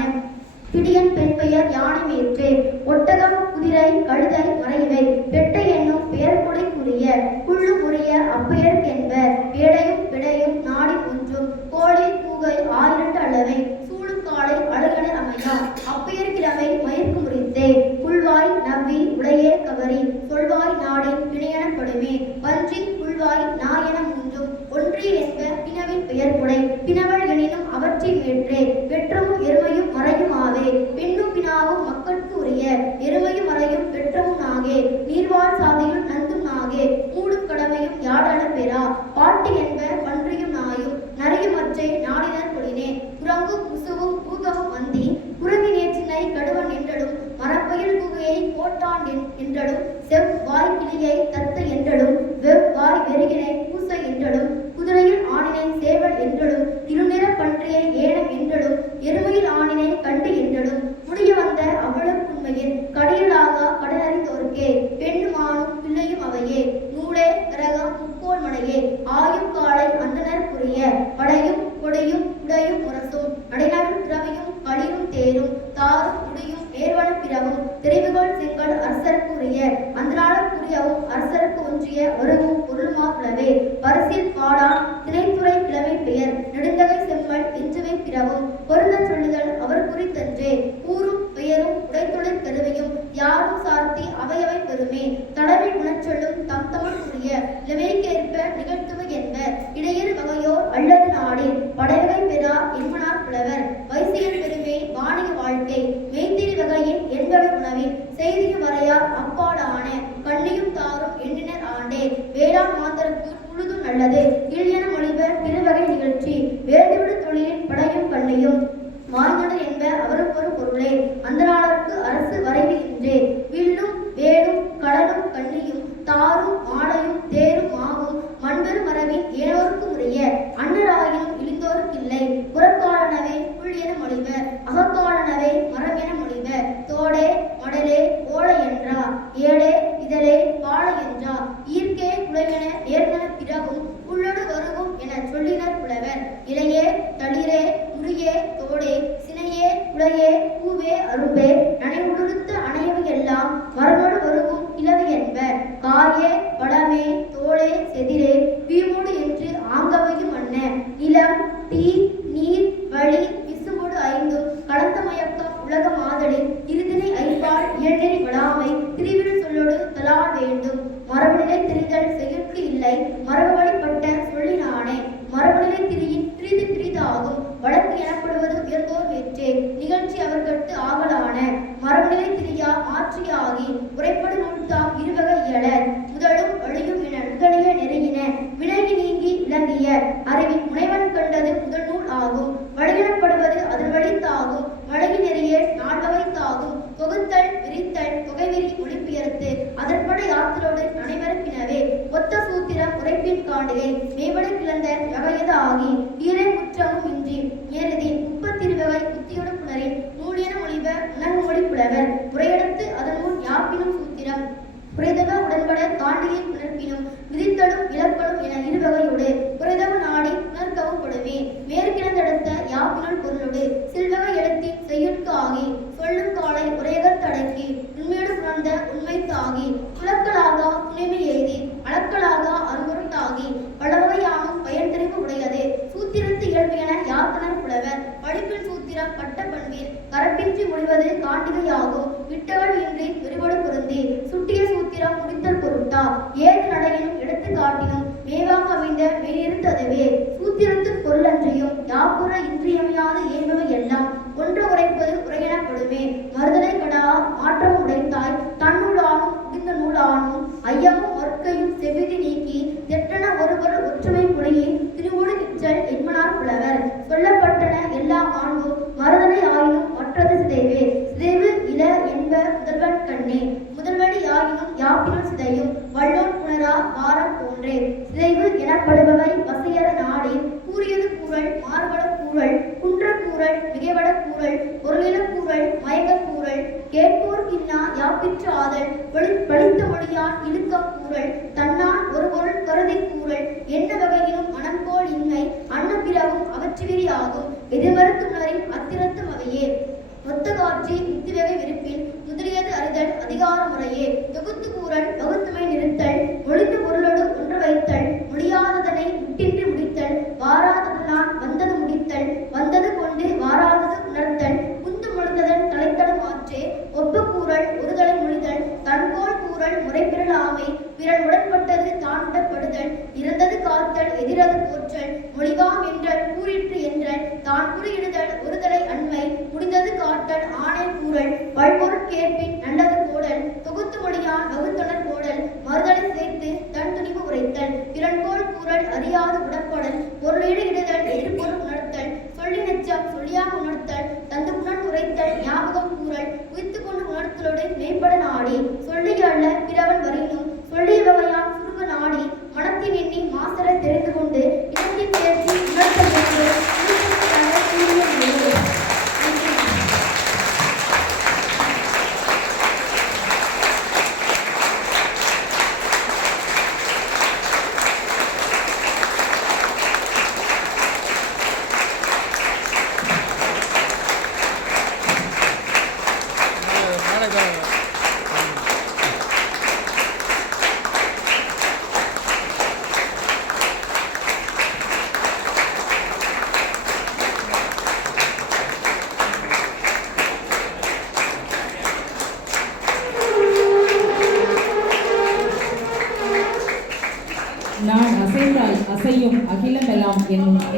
பிடியன் பெண் பெயர் யானை மேற்றே ஒட்டகம் குதிரை கழுதை மறைவை பெட்டை என்னும் பெயர்கொடைக்குரிய புல்லு உரிய அப்பெயர்க்கென்ப பேடையும் பிடையும் நாடின் ஒன்றும் கோழி கூகை ஆயிரண்டு அளவை சூழும் காலை அழகன அமையா அப்பெயர் கிழமை மயிர்க்கு முறித்தே புல்வாய் நவ்வி உடையே கவரி சொல்வாய் நாடின் பிணையனப்படுமே பன்றி புல்வாய் நாயன மூன்றும் ஒன்றி என்ப பிணவின் பெயர் குடை பிணவள் எனினும் அவற்றின் மேற்றே பெற்றவும் எருமையும் மறையும் ஆவே பெண்ணும் பினாவும் மக்களுக்கு உரிய எருமையும் மறையும் பெற்றவும் நாகே நீர்வாழ் சாதியில் நந்தும் நாகே மூடும் கடமையும் யாடன பெறா பாட்டி என்ப பன்றியும் நாயும் நரியும் அற்றை நாடினர் கொடினே குரங்கும் முசுவும் கூகவும் வந்தி குரங்கி நேற்றினை கடுவன் என்றடும் மரப்பயில் கூகையை கோட்டான் என்றடும் செவ்வாய் கிளியை தத்த என்றடும் வெவ்வாய் வெறுகினை பூசை என்றடும் குதிரையில் ஆணினை சேவல் என்றடும் இருநிற பன்றியை ஏனம் என்றடும் எருமையில் ஆணினை கண்டு என்றடும் முடிய வந்த அவ்வளவுண்மையின் கடியலாக கடனறிந்தோர்க்கே பெண்ணும் ஆணும் பிள்ளையும் அவையே நூலே கிரகம் முக்கோள் மனையே ஆயும் காலை அந்தனருக்குரிய படையும் கொடையும் உடையும் முரசும் நடைநகர் பிறவையும் களிரும் தேரும் தாரும் முடியும் நேர்வன பிறவும் தெரிவுகோள் செங்கல் அரசருக்குரிய அந்தனாளருக்குரியவும் அரசருக்கு ஒன்றிய ஒருவும் பொருளுமா பிளவே பரிசில் பாடான் திணைத்துறை கிழமை பெயர் நெடுந்தகை செம்மல் என்றவை பிறவும் பொருந்த சொல்லுதல் அவர் குறித்தன்றே கூறும் பெயரும் உடைத்தொழில் கருவையும் யாரும் சார்த்தி அவையவை பெருமே தலைமை குணச்சொல்லும் தம் தமிழ்க்குரிய இளவைக்கேற்ப நிகழ்த்துவை என்ப இடையிறு வகையோர் அல்லது நாடே படைவகை பெறா என்மனார் புலவர் வைசியல் பெருமை வாணிக வாழ்க்கை மெய்திரி வகையின் என்பவை உணவின் செய்திய வரையார் அப்பாடான கண்ணியும் தாரும் எண்ணினர் ஆண்டே வேளாண் மாந்தருக்கு முழுதும் நல்லது இழியன மொழிவ திருவகை நிகழ்ச்சி வேண்டுவிடு தொழிலின் படையும் கண்ணியும் மாய்ந்தனர் என்ப அவருக்கு ஒரு பொருளே அந்தனாளருக்கு அரசு வரைவுகின்றே வில்லும் வேலும் கடலும் கண்ணியும் தாரும் ஆடையும் தேரும் ஆகும் மண்பெரு மரபின் ஏனோருக்கு உரிய அன்னராயினும் இழிந்தோருக்கில்லை புறக்காலனவே புல் என மொழிவ அகக்காலனவே மரம் என மொழிவ தோடே மடலே ஓலை என்றா ஏடே இதழே பாலை என்றா ஈர்க்கே குலைவென நேர்ந்தன பிறவும் புல்லொடு வருவும் என சொல்லினர் புலவர் இலையே தளிரே முறியே தோடே சினையே குலையே பூவே அரும்பே நனைவுடுத்த அணையவை எல்லாம் மரமோடு வருவும் இளவு என்ப காயே வளமே தோளே செதிரே வீமோடு என்று ஆங்கவையும் அண்ண நிலம் தீ நீர் வழி விசுவோடு ஐந்தும் கலந்த மயக்கம் உலக மாதலின் இருதினை ஐப்பால் இயநெறி வளாமை திரிவில் சொல்லோடு தலால் வேண்டும் மரபுநிலை திரிதல் செயற்கு இல்லை மரபு வழிபட்ட சொல்லினானே மரபுநிலை திரியின் திரிது திரிதாகும் வழக்கு எனப்படுவது உயர்ந்தோர் வேற்றே நிகழ்ச்சி அவர்கட்டு ஆகலான மரபுநிலை திரியா ஆட்சியாகி உரைப்படு நூல்தாம் இருவகை இயலர் முதலும் ஒளியும் என முதலிய நெருங்கின விலகி நீங்கி விளங்கிய அறிவின் முனைவன் கண்டது முதல் நூல் ஆகும். வழியெனப்படுவது அதன் வழித்தாகும் வழங்கி நெறிய நால்வகை தாகும் தொகுத்தல் விரித்தல் தொகைவிரி ஒளிபெயர்த்து அதன்படை ஆற்றலோடு நடைமறுப்பினவே ஒத்த சூத்திரம் உரைப்பின் காண்டுகை மேம்பட கிளந்த வகையது ஆகி ஈரை குற்றமும் இன்றி நேரதி 30 வகை புத்தியோடு புணரின் நூலியன மொழிவ உணர்வு மொழி புலவர் உரையெடுத்து அதன் முன் யாப்பினும் சூத்திரம் புரைதவ உடன்பட காண்டிகை புணர்ப்பினும் விதித்தலும் இலக்கணும் என இருவகையோடு புரைதவ நாடி புணர்க்கவும் படுமே மேற்கிழந்தடுத்த யாப்பினுள் பொருளோடு சில்வகை எழுத்தின் செய்யுட்கு ஆகி சொல்லும் காலை உரையகத்தடக்கி உண்மையோடு புணர்ந்த உண்மை தாகி துளக்கலாகா துணைமை எய்தி அளக்கலாகா அரும்பொருட்டாகி பலவகையானும் பயன் தெரிவு உடையதே சூத்திரத்து இயல்பு என யாத்தனர் புலவர் படிப்பின் சூத்திரம் பட்ட பண்பீர் கரப்பின்றி முடிவது காண்டிகையாகும் விட்டகள் இன்றி விரிவடு பொருந்தி சுட்டிய சூத்திரம் முடித்தல் பொருட்டா ஏது நடையினும் எடுத்து காட்டினும் மேவாக அமைந்த மேலிருந்ததுவே சூத்திரத்தின் பொருள் அன்றியும் யாப்புற இன்றியமையாத ஏன்பவை எல்லாம் ஒன்று உரைப்பது உரையெனப்படுமே மறுதலை கடா மாற்றம் உடைத்தாய் தன்னுளானும் முடிந்த நூலானும் ஐயமும் மறுக்கையும் செவிதி நீக்கி தெற்றன ஒருவர் ஒற்றுமை புனையை திருவோடு நிற்றல் என்மனார் புலவர் சொல்லப்பட்டன எல்லா ஆண்டும் மறுதலை ஆயினும் மற்றது சிதைவே சிதைவு இல என்ப முதல்வன் கண்ணே முதல்வடி ஆயினும் யாப்பினுள் சிதையும் வல்லோன் புனரா வாரம் போன்றே சிதைவு எனப்படுபவை வசையற நாடி கூறியது கூறல் மாறுபட கூறல் குன்ற கூறல் மிகைவட கூறல் பொருளில கூறல் மயக்க கூறல் கேட்போர் கின்னா யாப்பிற்று ஆதல் படித்த மொழியான் இழுக்க கூறல் தன்னான் ஒரு பொருள் கருதி கூறல் என்ன வகையிலும் மனம்போல் இன்மை அன்னபிறவும் அவற்றிவிரி ஆகும் எதிர்மறுத்துணரின் அத்திரத்தும் அவையே ஒத்த காட்சி முத்திவகை விருப்பின் முதலியது அறிதல் அதிகார முறையே தொகுத்து கூறல் வகுத்துமை நிறுத்தல் ஒளிந்த பொருளோடு ஒன்று வைத்தல் முடியாததனை விட்டின்றி முடித்தல் வாராததனால் வந்தது முடித்தல் வந்தது கொண்டு வாராதது உணர்த்தல் குந்து முழுந்ததன் தலைத்தடம் ஆற்றே ஒப்பு கூறல் ஒருதலை மொழிதல் தன்கோள் கூறல் முறைப்பிரல் ஆமை பிறன் உடன்பட்டது தான் உடன்படுதல் இறந்தது காத்தல் எதிரது போற்றல் மொழிவாம் என்றல் கூறிற்று என்றல் தான் குறியிடுதல் ஒருதலை அண்மை முடிந்தது காட்டல் ஆணை கூறல் பல்பொருட் கேட்பின் நல்லது போடல் தொகுத்து மொழியான் வகுத்தனர் போடல் மறுதலை சேர்த்து தன் துணிவு உரைத்தல் பிறன்கோள் கூறல் அறியாது உடற்படல் பொருளீடு இடுதல் எதிர்பொருள் உணர்த்தல் சொல்லி நெச்சம் சொல்லியாக உணர்த்தல் தந்து புனன் உரைத்தல் ஞாபகம் கூறல் உயிர்த்து கொண்டு உணர்த்தலோடு மேம்பட நாடி சொல்லிய அல்ல பிறவன் வரையினும் சொல்லிய வகையான் சுருக நாடி மனத்தின் எண்ணி மாசர தெரிந்து கொண்டு இடத்தின் சேர்த்து உணர்த்தல் நான் அசைந்தால் அசையும் அகிலமெல்லாம்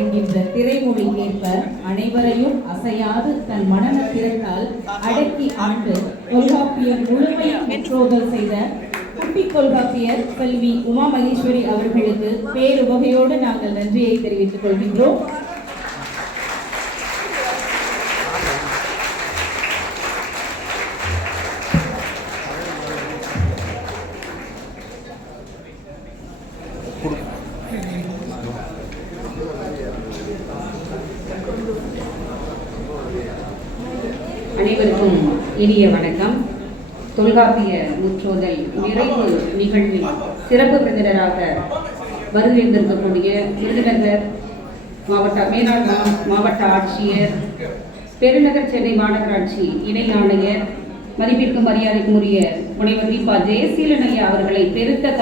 என்கின்ற திரைமொழி ஏற்ப அனைவரையும் அசையாது தன் மனன திறத்தால் அடக்கி ஆண்டு தொல்காப்பியர் முழுமை முற்றோதல் செய்த குட்டி தொல்காப்பியர் கல்வி உமா மகேஸ்வரி அவர்களுக்கு பேருவகையோடு நாங்கள் நன்றியை தெரிவித்துக் கொள்கின்றோம். அனைவருக்கும் இனிய வணக்கம். தொல்காப்பிய முற்றோதல் நிறைவு நிகழ்வில் சிறப்பு விருந்தினராக வருகின்றிருக்கக்கூடிய விருதுநகர் மேலாண் மாவட்ட ஆட்சியர், பெருநகர் சென்னை மாநகராட்சி இணை ஆணையர், மதிப்பிற்கும் மரியாதைக்குரிய முனைவர் தீபா ஜெயசீலன் ஐயா அவர்களை பெருத்த